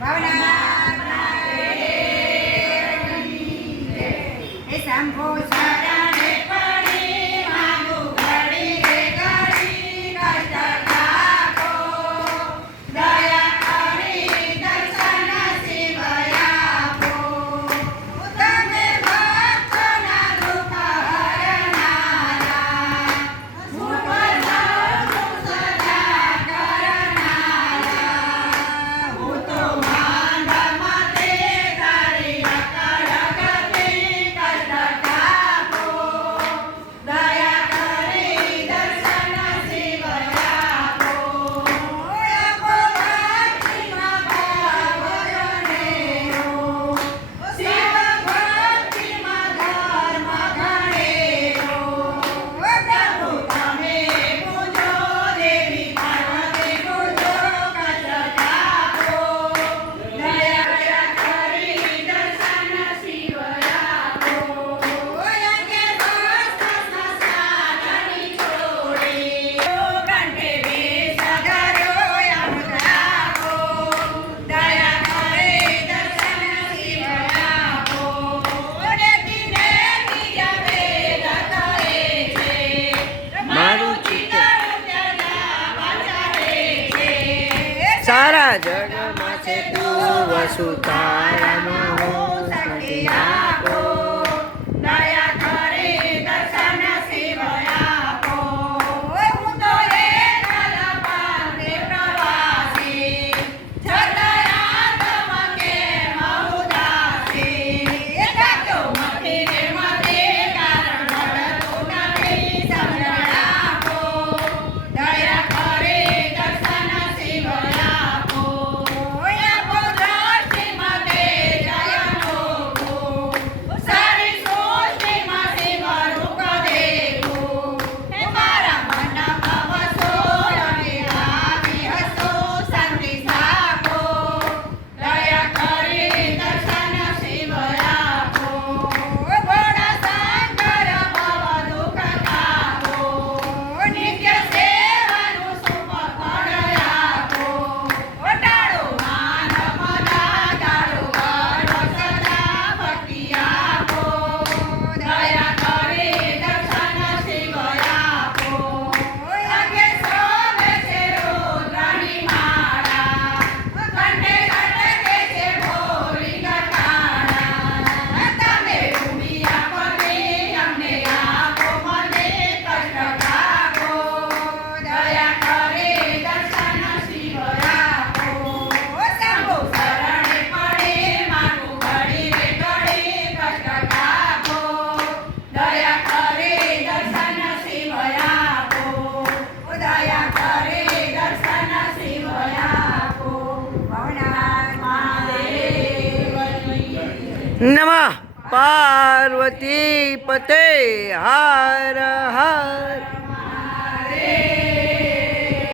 ભવનાથ એ શંભો શરણે પડી માંગુ ઘડી રે ઘડી કષ્ટ કાપો દયા કરી દર્શન શિવ આપો તમે ભક્તોના દુઃખ હરનારા સુખ સદા કરનારા હું તો માંડમાં તે તારી અકળગતી કષ્ટ કાપો દયા કરી દર્શન શિવ આપો આપો ભક્તિમાં ભાવ ગણેરો શિવ ભક્તિમાં ધર્મ ગણેરો પ્રભુ તમે પૂજો દેવી પાર્વતી પૂજો કષ્ટ કાપો દયા કરી દર્શન શિવ આપો અંગે ભસ્મ સ્મશાનની છોડી કંઠે વેશ ધર્યો અમૃતાપો દયા કરે દર્શન શિવ આપો નેતિ નેતિ જપે કરે છે મારું ચિત્ત સારા જગમાં છે તું વસુધારામાં હું શક્તિ આપો દયા કરે દર્શન શિવ આપો હું તો એકલ પાંથે પ્રવાસી છતાં આત્મ કેમ ઉદાસી જાતો મથી ને મથે કારણ મળતું નથી સમજણ આપો દયા કરે દર્શન શિવ આપો આપો દ્રષ્ટિમાં તે જયનો સારી સૃષ્ટિમાં શિવ રૂપ દેખું હે મારા મનના ભવસો અને આવી હસો શાંતિ સ્થાપો દયા કરી દર્શન શિવ આપો ભોળા શંકર ભવ દુઃખ કાપો નિત્ય સેવાનું શુભ ફળ આપો ટાળો માન મના ગાળો ગળો સદા ભક્તિ આપો દયા કરી દર્શન શિવ આપો અંગે શોભે છે રુદ્રની માળા કંઠે ઘટકે છે ભોરી ઘટાડા તમે ભૂમિયા પગે અમને આપો મને કષ્ટ કાપો દયા કરે દર્શન શિવ આપો શંભો શરણે પડે માગું ઘડી રે ઘડી કષ્ટ કાપો દયા કરે દર્શન શિવ આપો દયા કરે દર્શન શિવ આપો ભવનાથ મહાદેવની નમઃ પાર્વતી પતે હર હર મહાદેવ